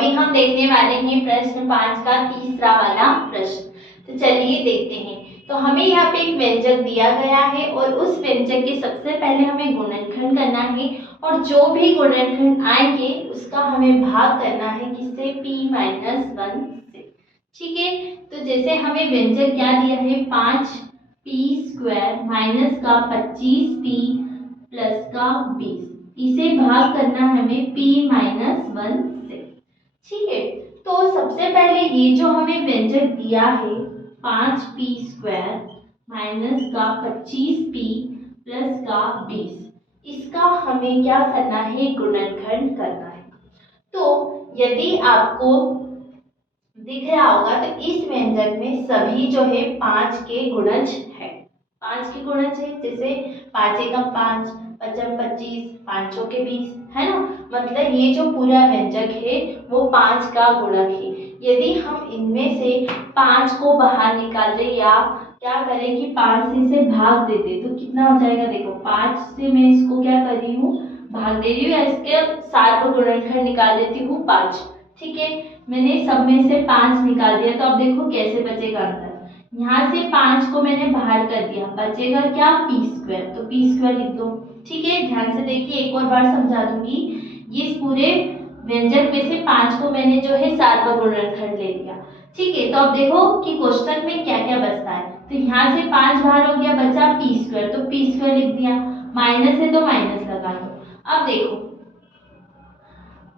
अभी हम देखने वाले हैं प्रश्न 5 का तीसरा वाला प्रश्न। तो चलिए देखते हैं। तो हमें यहाँ पे एक व्यंजक दिया गया है और उस व्यंजक के सबसे पहले हमें गुणनखंड करना है और जो भी गुणनखंड आएंगे उसका हमें भाग करना है किससे, p-1 से। ठीक है, तो जैसे हमें व्यंजक क्या दिया है, 5p² माइनस का 25p प्लस का 20, इसे भाग करना है हमें p-1 से। ठीक है, तो सबसे पहले ये जो हमें व्यंजक दिया है 5p² माइनस का 25p प्लस का 20, इसका हमें क्या करना है, गुणनखंड करना है। तो यदि आपको दिख रहा होगा तो इस व्यंजक में सभी जो है 5 के गुणज है, 5 के गुणज है। जैसे 5 एकम 5, 5 25, 5 चौके 20, है ना। मतलब ये जो पूरा व्यंजक है वो 5 का गुणक है। यदि हम इनमें से 5 को बाहर निकाल दे या क्या करें कि 5 से इसे भाग देते तो कितना हो जाएगा, देखो 5 से मैं इसको क्या कर रही हूँ, भाग दे रही हूँ या इसके साथ को गुणनखंड निकाल देती हूँ 5। ठीक है, मैंने सब में से 5 निकाल दिया। तो अब देखो कैसे बचेगा अंतर, यहाँ से 5 को मैंने बाहर कर दिया, बचेगा क्या, p²। तो p² लिख दो। ठीक है, ध्यान से देखिए, एक और बार समझा दूंगी। ये इस पूरे व्यंजक में से 5 को मैंने जो है सातवां गुणनखंड ले लिया। ठीक है, तो अब देखो कि कोष्टक में क्या क्या बचता है। तो यहाँ से 5 बाहर हो गया, बचा p², तो p² लिख दिया। माइनस है तो माइनस लगा दो। अब देखो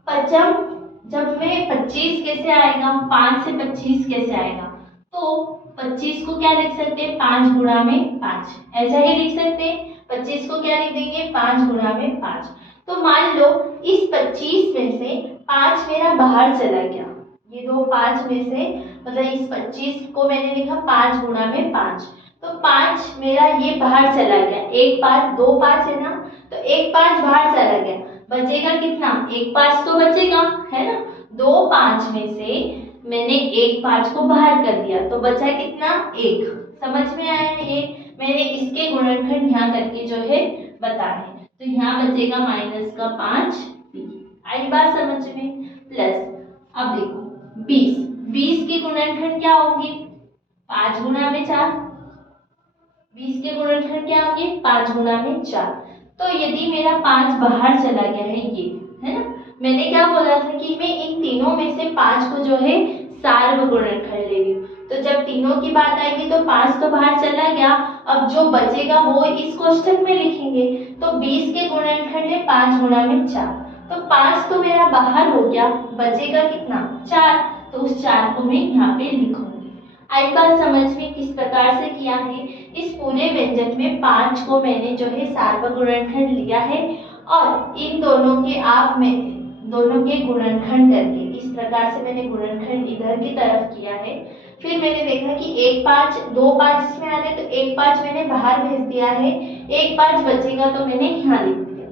पचम जब मैं 25 कैसे आएगा, 5 से 25 कैसे आएगा, तो 25 को क्या लिख सकते हैं, 5 गुणा में 5, ऐसा ही लिख सकते हैं। 25 को क्या लिख देंगे, 5 गुणा में 5। तो मान लो इस 25 में से 5 मेरा बाहर चला गया, ये दो 5 में से, मतलब इस 25 को मैंने लिखा 5 गुणा में 5, तो 5 मेरा ये बाहर चला गया, एक 5, दो 5 है ना, तो एक 5 बाहर चला गया, बचेगा कितना, एक 5 तो बचेगा, है ना। दो 5 में से मैंने एक 5 को बाहर कर दिया तो बचा कितना, 1। समझ में आया ये, मैंने इसके गुणनखंड यहाँ करके जो है बताए। तो यहाँ बचेगा माइनस का 5p, आई बात समझ में। प्लस अब देखो 20 के गुणनखंड क्या होंगे, 5 गुणा में 4, 20 के गुणनखंड क्या होंगे, 5 गुणा में 4। तो यदि मेरा 5 बाहर चला गया है, ये है ना, मैंने क्या बोला था कि मैं इन तीनों में से 5 को जो है सार्वगुणनखंड ले रही हूँ। तो जब तीनों की बात आएगी तो 5 तो बाहर चला गया, अब जो बचेगा वो इस कोष्टक में लिखेंगे। तो 20 के गुणनखंड है 5 गुणा में 4, तो 5 तो मेरा बाहर हो गया, बचेगा कितना, 4। तो उस 4 को मैं यहाँ पे लिखूंगी। आई बात समझ में किस प्रकार से किया है। इस पूरे व्यंजक में 5 को मैंने जो है सार्वगुणनखंड लिया है और इन दोनों के आप में दोनों के गुणनखंड करके इस प्रकार से मैंने गुणनखंड इधर की तरफ किया है। फिर मैंने देखा कि एक 5, दो 5 इसमें आ रहे, तो एक 5 मैंने बाहर भेज दिया है, एक 5 बचेगा तो मैंने यहाँ लिख दिया।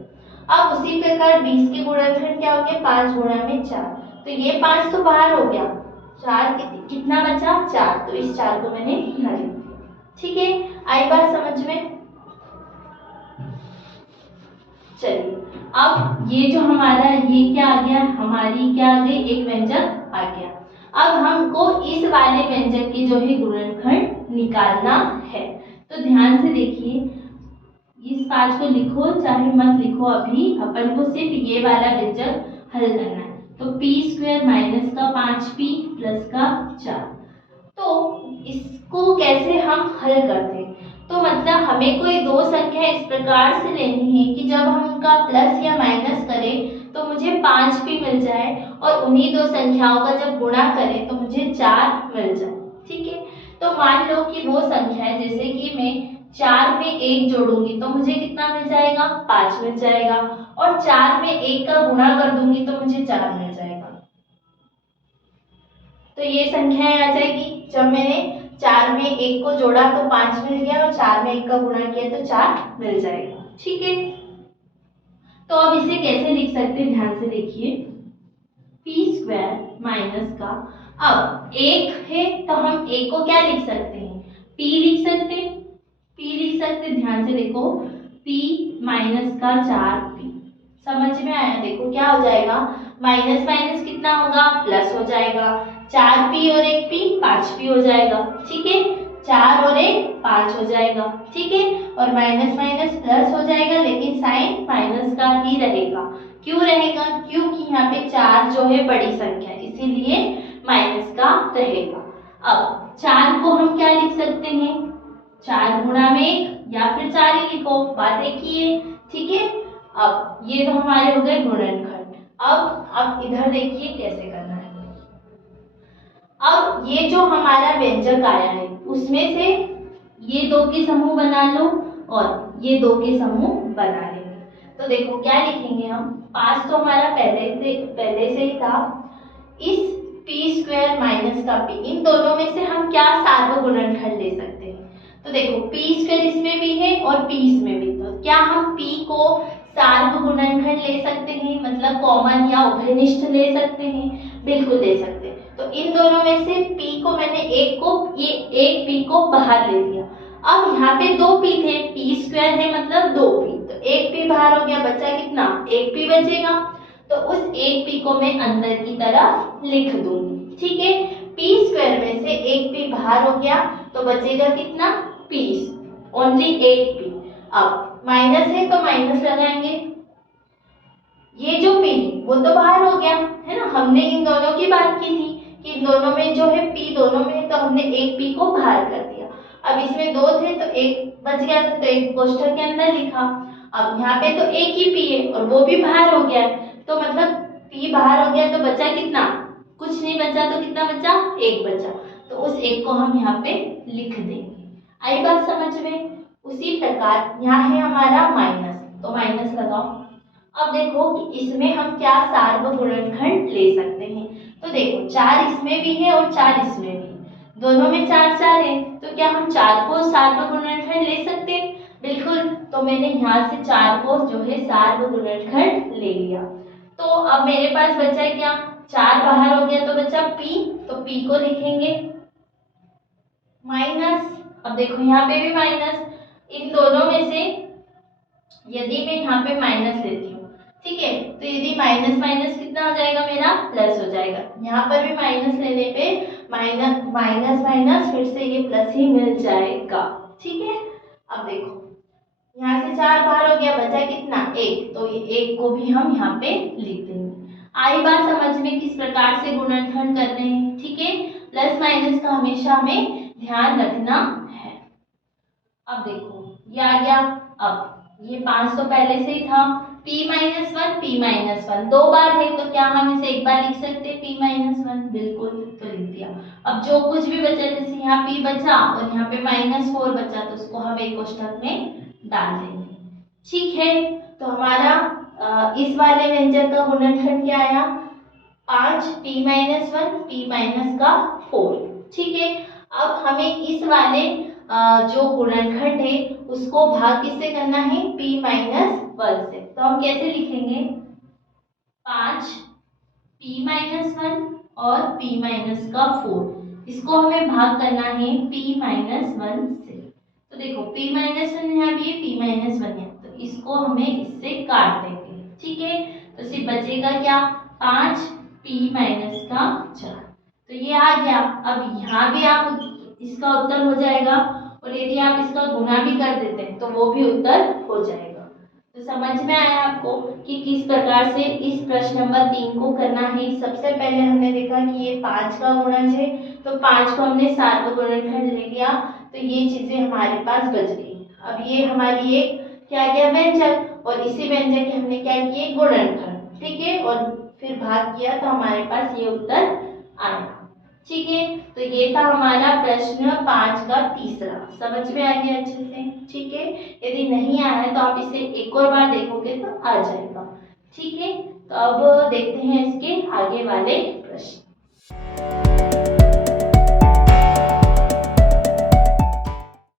अब उसी प्रकार 20 के गुणनखंड क्या हो गया, 5 गुणा में 4, तो ये 5 तो बाहर हो गया, 4 कितना बचा, 4, तो इस 4 को मैंने यहाँ लिख दिया। ठीक है, आई बात समझ में। चलिए अब ये जो हमारा ये क्या आ गया, हमारी क्या आ गई, एक व्यंजक आ गया। अब हमको इस वाले व्यंजक के जो है गुणनखंड निकालना है। तो ध्यान से देखिए, इस 5 को लिखो चाहे मत लिखो, अभी अपन को सिर्फ ये वाला व्यंजक हल करना है। तो p² माइनस का 5p प्लस का 4। तो इसको कैसे हम हल करते हैं, तो मतलब हमें कोई दो संख्या इस प्रकार से लेनी है कि जब हम उनका प्लस या माइनस करें तो मुझे 5p मिल जाए और उन्हीं दो संख्याओं का जब गुणा करें तो मुझे 4 मिल जाए। ठीक है, तो मान लो कि वो संख्या है, जैसे कि मैं 4 में 1 जोड़ूंगी तो मुझे कितना मिल जाएगा, 5 मिल जाएगा, और 4 में 1 का गुणा कर दूंगी तो मुझे 4 मिल जाएगा। तो ये संख्याएं आ जाएगी, जब मैंने 4 में 1 को जोड़ा तो 5 मिल गया और 4 में 1 का गुणा किया तो 4 मिल जाएगा। ठीक है, तो अब इसे कैसे लिख सकते हैं, ध्यान से देखिए, p² माइनस का, अब 1 है तो हम 1 को क्या लिख सकते हैं, p लिख सकते हैं, p लिख सकते हैं। ध्यान से देखो, p माइनस का 4p, समझ में आया। देखो क्या हो जाएगा, माइनस माइनस कितना होगा, प्लस हो जाएगा। 4p और 1p 5p हो जाएगा, ठीक है। 4 और 1 5 हो जाएगा, ठीक है। और माइनस माइनस प्लस हो जाएगा, लेकिन साइन माइनस का ही रहेगा। क्यों रहेगा, क्योंकि यहाँ पे 4 जो है बड़ी संख्या, इसीलिए माइनस का रहेगा। अब 4 को हम क्या लिख सकते हैं, 4 गुणा में 1 या फिर 4 ही लिखो, बात एक ही है, ठीक है। अब ये तो हमारे हो गए गुणनखंड। अब इधर देखिए कैसे करना है। अब ये जो हमारा व्यंजक आया है उसमें से ये 2 के समूह बना लो और ये 2 के समूह बना लेंगे। तो देखो क्या लिखेंगे हम, 5 तो हमारा पहले से ही था। इस p स्क्वायर माइनस का p, इन दोनों में से हम क्या सार्वगुणनखंड ले सकते हैं। तो देखो p स्क्वायर इसमें भी है और p इसमें भी, तो क्या हम p को सार्वगुणनखंड ले सकते हैं, मतलब कॉमन या उभयनिष्ठ ले सकते हैं, बिल्कुल ले सकते हैं। तो इन दोनों में से p को मैंने एक p को बाहर ले लिया। अब यहाँ पे 2 p थे, p स्क्वायर है मतलब 2p, तो 1 p बाहर हो गया, बचा कितना, 1 p बचेगा। तो उस 1 p को मैं अंदर की तरफ लिख दूंगी, ठीक है। p स्क्वायर में से 1 p बाहर हो गया, तो बचेगा कितना, p, ओनली 1 p। अब माइनस है तो माइनस लगाएंगे, ये जो p है वो तो बाहर हो गया है ना, हमने इन दोनों की बात की थी कि इन दोनों में जो है p दोनों में है, तो हमने 1 p को बाहर कर दिया। अब इसमें 2 थे तो 1 बच गया, तो 1 कोष्ठक के अंदर लिखा। अब यहाँ पे तो एक ही p है और वो भी बाहर हो गया, तो मतलब p बाहर हो गया, तो बचा कितना, कुछ नहीं बचा, तो कितना बचा, 1 बचा। तो उस 1 को हम यहाँ पे लिख देंगे। आई बात समझ में। उसी प्रकार यहाँ है हमारा माइनस, तो माइनस लगाओ। अब देखो कि इसमें हम क्या सार्वगुणनखंड ले सकते हैं। तो देखो 4 इसमें भी है और 4 इसमें भी, दोनों में 4 4 है, तो क्या हम 4 को सार्वगुणनखंड ले सकते हैं, बिल्कुल। तो मैंने यहाँ से 4 को जो है सार्वगुणनखंड ले लिया। तो अब मेरे पास बचा क्या, 4 बाहर हो गया, तो बचा p, तो p को लिखेंगे माइनस। अब देखो यहाँ पे भी माइनस, इन दोनों में से यदि मैं यहाँ पे माइनस लेती हूँ, ठीक है, तो यदि माइनस माइनस कितना हो जाएगा मेरा, प्लस हो जाएगा। यहाँ पर भी माइनस लेने पे माइनस माइनस माइनस फिर से ये प्लस ही मिल जाएगा, ठीक है। अब देखो यहाँ से 4 बाहर हो गया, बचा कितना, 1, तो ये 1 को भी हम यहाँ पे लिख देंगे। आई बात समझ में किस प्रकार से गुणनखंड करते हैं, ठीक है। प्लस माइनस का हमेशा हमें ध्यान रखना है। अब देखो ये आ गया। अब ये 5 तो पहले से ही था, p माइनस 1 p माइनस 1 2 बार है, तो क्या हम इसे एक बार लिख सकते हैं p माइनस 1, बिल्कुल, तो लिख दिया। अब जो कुछ भी बचा, जैसे यहाँ p बचा और यहाँ पे -4 बचा, तो उसको हम एक कोष्ठक में डाल देंगे, ठीक है। तो हमारा इस वाले व्यंजक का गुणनखंड क्या आया, 5 p माइनस 1 p माइनस का 4, ठीक है। अब हमें इस वाले जो गुणनखंड है उसको भाग किससे करना है, p माइनस 1 से। तो हम कैसे लिखेंगे, 5 p माइनस 1 और p माइनस का 4, इसको हमें भाग करना है p माइनस 1 से। तो देखो p माइनस 1 यहाँ भी है, p माइनस 1 है, तो इसको हमें इससे काट देंगे, ठीक है। तो सिर्फ बचेगा क्या, 5 p माइनस का 4, तो ये आ गया। अब यहाँ भी आप इसका उत्तर हो जाएगा, और यदि आप इसका गुणा भी कर देते हैं तो वो भी उत्तर हो जाएगा। तो समझ में आया आपको कि किस प्रकार से इस प्रश्न नंबर 3 को करना है। सबसे पहले हमने देखा कि ये 5 का गुणज है, तो 5 को हमने सार्वगुणनखंड ले लिया, तो ये चीजें हमारे पास बच गई। अब ये हमारी एक क्या गया, व्यंजक, और इसी व्यंजक के हमने क्या किए, गुणनखंड, ठीक है, और फिर भाग किया, तो हमारे पास ये उत्तर आया, ठीक है। तो ये था हमारा प्रश्न 5 का तीसरा। समझ में आ गया अच्छे से, ठीक है। यदि नहीं आया है तो आप इसे एक और बार देखोगे तो आ जाएगा, ठीक है। तो अब देखते हैं इसके आगे वाले प्रश्न।